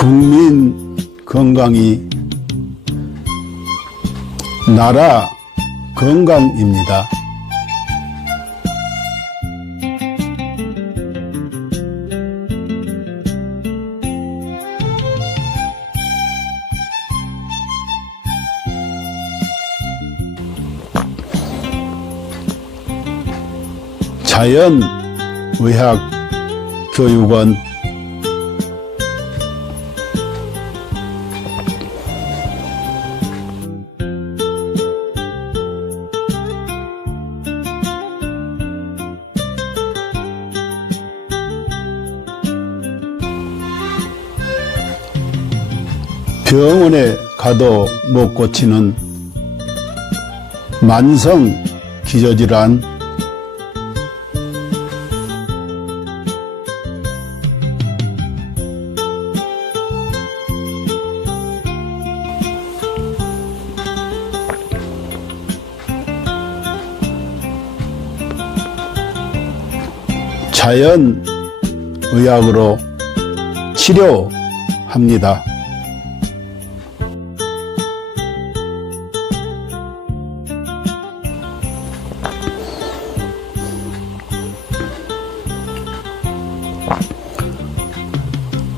국민 건강이 나라 건강입니다. 자연의학교육원 병원에 가도 못 고치는 만성 기저질환, 자연의학으로 치료합니다.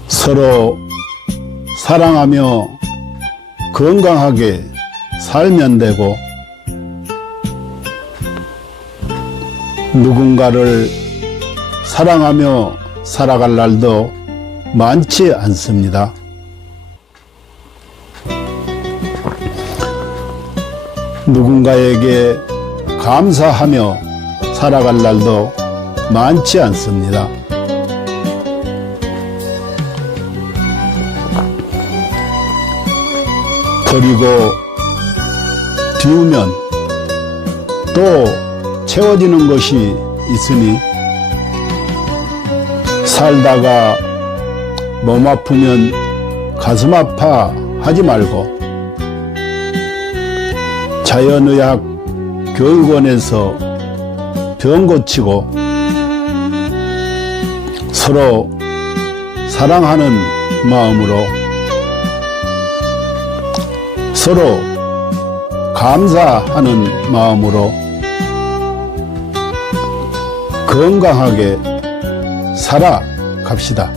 서로 사랑하며 건강하게 살면 되고, 누군가를 사랑하며 살아갈 날도 많지 않습니다. 누군가에게 감사하며 살아갈 날도 많지 않습니다. 버리고 비우면 또 채워지는 것이 있으니, 살다가 몸 아프면 가슴 아파 하지 말고 자연의학 교육원에서 병 고치고 서로 사랑하는 마음으로, 서로 감사하는 마음으로 건강하게 살아갑시다.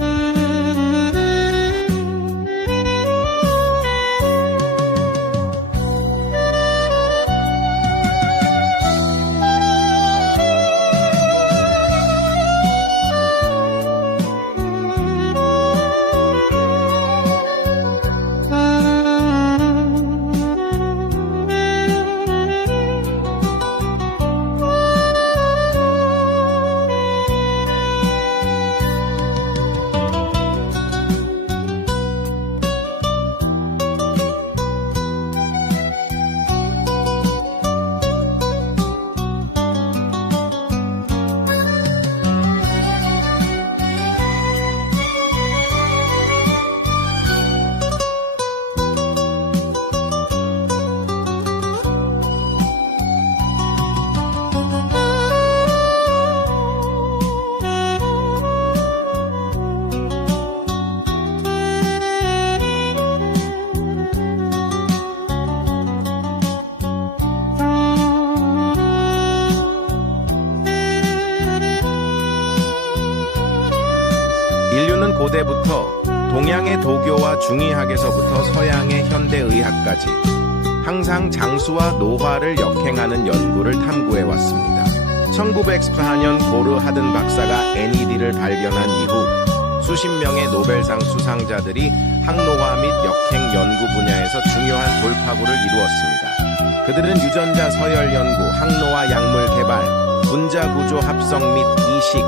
인류는 고대부터 동양의 도교와 중의학에서부터 서양의 현대의학까지 항상 장수와 노화를 역행하는 연구를 탐구해왔습니다. 1914년 고르 하든 박사가 NED를 발견한 이후 수십 명의 노벨상 수상자들이 항노화 및 역행 연구 분야에서 중요한 돌파구를 이루었습니다. 그들은 유전자 서열 연구, 항노화 약물 개발, 분자 구조 합성 및 이식,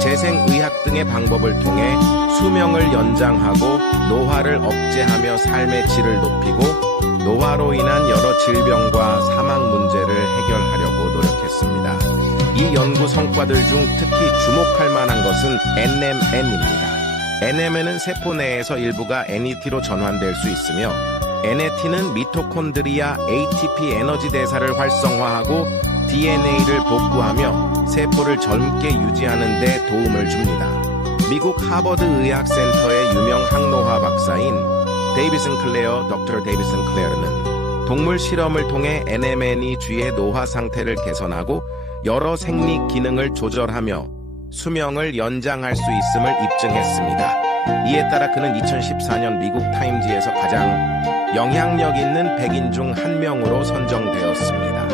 재생의학 등의 방법을 통해 수명을 연장하고 노화를 억제하며 삶의 질을 높이고 노화로 인한 여러 질병과 사망 문제를 해결하려고 노력했습니다. 이 연구 성과들 중 특히 주목할 만한 것은 NMN입니다. NMN은 세포 내에서 일부가 NET로 전환될 수 있으며, NAT는 미토콘드리아 ATP 에너지 대사를 활성화하고 DNA를 복구하며 세포를 젊게 유지하는 데 도움을 줍니다. 미국 하버드 의학센터의 유명 항노화 박사인 Dr. 데이비드 싱클레어는 동물 실험을 통해 NMN이 쥐의 노화 상태를 개선하고 여러 생리 기능을 조절하며 수명을 연장할 수 있음을 입증했습니다. 이에 따라 그는 2014년 미국 타임지에서 가장 영향력 있는 100인 중 한 명으로 선정되었습니다.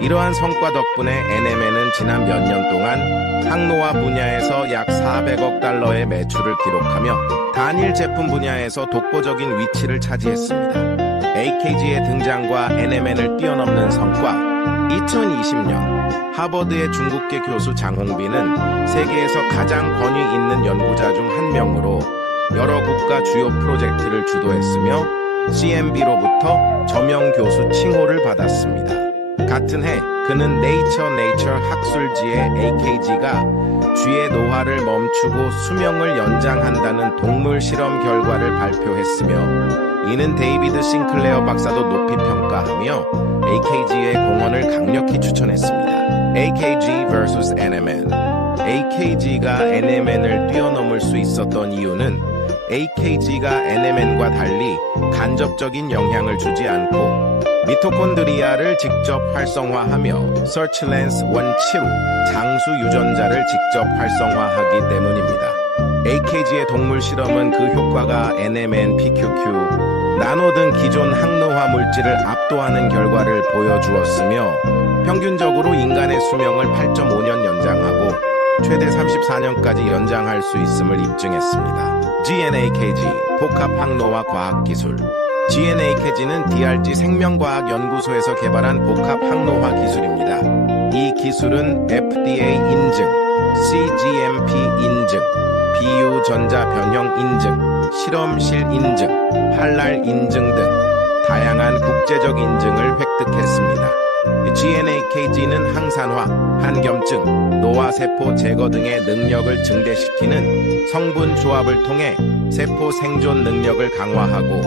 이러한 성과 덕분에 NMN은 지난 몇 년 동안 항노화 분야에서 약 400억 달러의 매출을 기록하며 단일 제품 분야에서 독보적인 위치를 차지했습니다. AKG의 등장과 NMN을 뛰어넘는 성과. 2020년 하버드의 중국계 교수 장홍빈은 세계에서 가장 권위 있는 연구자 중 한 명으로 여러 국가 주요 프로젝트를 주도했으며 CMB로부터 저명 교수 칭호를 받았습니다. 같은 해 그는 네이처 학술지에 AKG가 쥐의 노화를 멈추고 수명을 연장한다는 동물 실험 결과를 발표했으며 이는 데이비드 싱클레어 박사도 높이 평가하며 AKG의 공헌을 강력히 추천했습니다. AKG vs NMN. AKG가 NMN을 뛰어넘을 수 있었던 이유는 AKG가 NMN과 달리 간접적인 영향을 주지 않고 미토콘드리아를 직접 활성화하며 서치랜스 원치로 장수 유전자를 직접 활성화하기 때문입니다. AKG의 동물 실험은 그 효과가 NMN, PQQ, 나노 등 기존 항노화 물질을 압도하는 결과를 보여주었으며 평균적으로 인간의 수명을 8.5년 연장하고 최대 34년까지 연장할 수 있음을 입증했습니다. GNAKG, 복합항노화 과학기술. GNAKG는 DRG 생명과학연구소에서 개발한 복합항노화 기술입니다. 이 기술은 FDA 인증, CGMP 인증, 비유전자 변형 인증, 실험실 인증, 할랄 인증 등 다양한 국제적 인증을 획득했습니다. GNAKG는 항산화, 한겸증, 노화세포 제거 등의 능력을 증대시키는 성분 조합을 통해 세포 생존 능력을 강화하고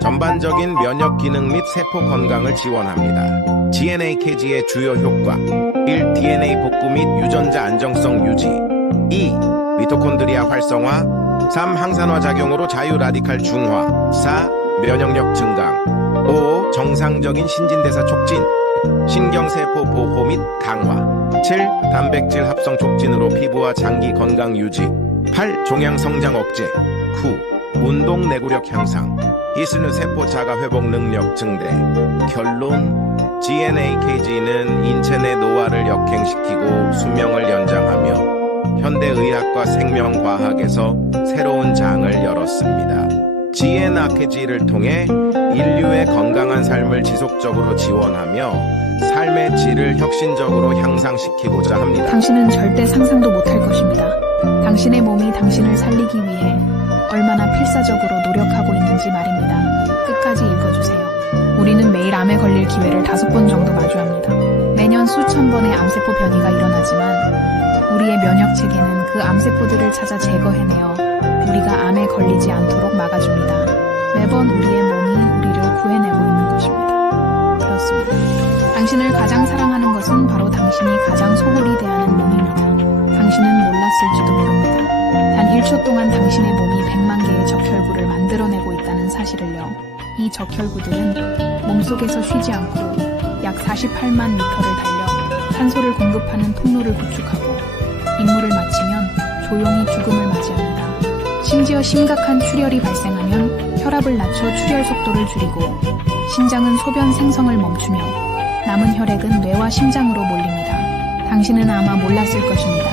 전반적인 면역 기능 및 세포 건강을 지원합니다. GNAKG의 주요 효과 1. DNA 복구 및 유전자 안정성 유지 2. 미토콘드리아 활성화 3. 항산화 작용으로 자유 라디칼 중화 4. 면역력 증강 5. 정상적인 신진대사 촉진 신경세포 보호 및 강화 7. 단백질 합성 촉진으로 피부와 장기 건강 유지 8. 종양 성장 억제 9. 운동 내구력 향상 이슬은 세포 자가 회복 능력 증대 결론 GNAKG는 인체 내 노화를 역행시키고 수명을 연장하며 현대의학과 생명과학에서 새로운 장을 열었습니다. GNAKG를 통해 인류의 건강한 삶을 지속적으로 지원하며 삶의 질을 혁신적으로 향상시키고자 합니다. 당신은 절대 상상도 못할 것입니다. 당신의 몸이 당신을 살리기 위해 얼마나 필사적으로 노력하고 있는지 말입니다. 끝까지 읽어주세요. 우리는 매일 암에 걸릴 기회를 5번 정도 마주합니다. 매년 수천 번의 암세포 변이가 일어나지만 우리의 면역 체계는 그 암세포들을 찾아 제거해내어 우리가 암에 걸리지 않도록 막아줍니다. 매번 우리의 몸이 우리를 구해내고 있는 것입니다. 그렇습니다. 당신을 가장 사랑하는 것은 바로 당신이 가장 소홀히 대하는 몸입니다. 당신은 몰랐을지도 모릅니다. 단 1초 동안 당신의 몸이 100만 개의 적혈구를 만들어내고 있다는 사실을요. 이 적혈구들은 몸속에서 쉬지 않고 약 48만 미터를 달려 산소를 공급하는 통로를 구축하고 임무를 마치면 조용히 죽음을 맞이합니다. 심지어 심각한 출혈이 발생하면 혈압을 낮춰 출혈 속도를 줄이고 심장은 소변 생성을 멈추며 남은 혈액은 뇌와 심장으로 몰립니다. 당신은 아마 몰랐을 것입니다.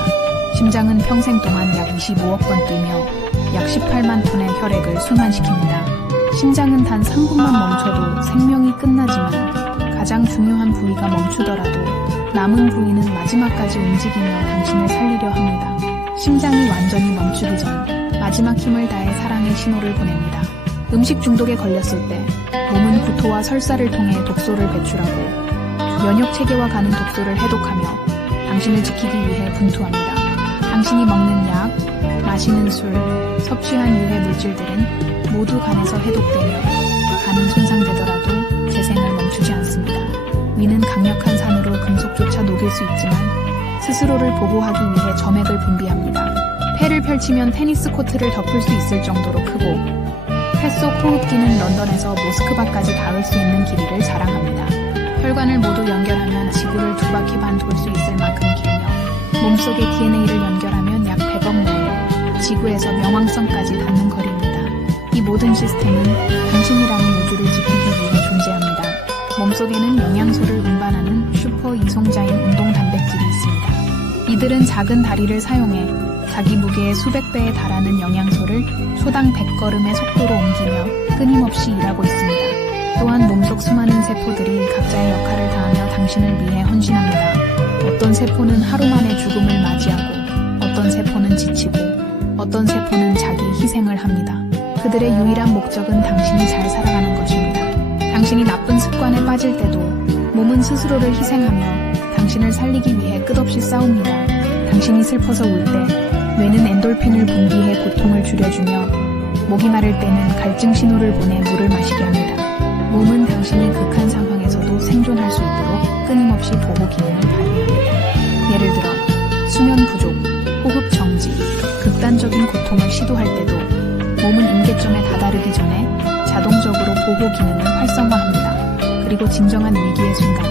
심장은 평생 동안 약 25억 번 뛰며 약 18만 톤의 혈액을 순환시킵니다. 심장은 단 3분만 멈춰도 생명이 끝나지만 가장 중요한 부위가 멈추더라도 남은 부위는 마지막까지 움직이며 당신을 살리려 합니다. 심장이 완전히 멈추기 전 마지막 힘을 다해 사랑의 신호를 보냅니다. 음식 중독에 걸렸을 때 몸은 구토와 설사를 통해 독소를 배출하고 면역 체계와 가는 독소를 해독하며 당신을 지키기 위해 분투합니다. 당신이 먹는 약, 마시는 술, 섭취한 유해 물질들은 모두 간에서 해독되며 간은 손상되더라도 재생을 멈추지 않습니다. 위는 강력한 산으로 금속조차 녹일 수 있지만 스스로를 보호하기 위해 점액을 분비합니다. 폐를 펼치면 테니스 코트를 덮을 수 있을 정도로 크고 폐 속 호흡기는 런던에서 모스크바까지 닿을 수 있는 길이를 자랑합니다. 혈관을 모두 연결하면 지구를 2바퀴 반 돌 수 있을 만큼 길며 몸속의 DNA를 연결하면 약 100억 마일, 지구에서 명왕성까지 닿는 거리입니다. 이 모든 시스템은 당신이라는 우주를 지키기 위해 존재합니다. 몸속에는 영양소를 운반하는 슈퍼 이송자인 운동 단백질이 있습니다. 이들은 작은 다리를 사용해 자기 무게의 수백 배에 달하는 영양소를 초당 100걸음의 속도로 옮기며 끊임없이 일하고 있습니다. 또한 몸속 수많은 세포들이 각자의 역할을 다하며 당신을 위해 헌신합니다. 어떤 세포는 하루 만에 죽음을 맞이하고 어떤 세포는 지치고 어떤 세포는 자기 희생을 합니다. 그들의 유일한 목적은 당신이 잘 살아가는 것입니다. 당신이 나쁜 습관에 빠질 때도 몸은 스스로를 희생하며 당신을 살리기 위해 끝없이 싸웁니다. 당신이 슬퍼서 울 때 뇌는 엔돌핀을 분비해 고통을 줄여주며 목이 마를 때는 갈증 신호를 보내 물을 마시게 합니다. 몸은 당신이 극한 상황에서도 생존할 수 있도록 끊임없이 보호 기능을 발휘합니다. 예를 들어 수면 부족, 호흡 정지, 극단적인 고통을 시도할 때도 몸은 임계점에 다다르기 전에 자동적으로 보호 기능을 활성화합니다. 그리고 진정한 위기의 순간,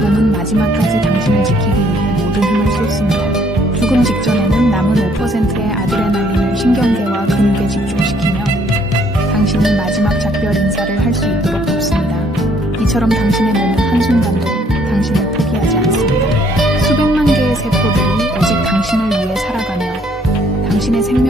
몸은 마지막까지 당신을 지키기 위해 모든 힘을 쏟습니다. 죽음 직전에는 남은 5%의 아드레날린을 신경계와 근육에 집중시키며 당신이 마지막 작별 인사를 할 수 있도록 돕습니다. 이처럼 당신의 몸은 한순간도 당신을 포기하지 않습니다. 수백만 개의 세포들이 오직 당신을 위해 살아가며 당신의 생명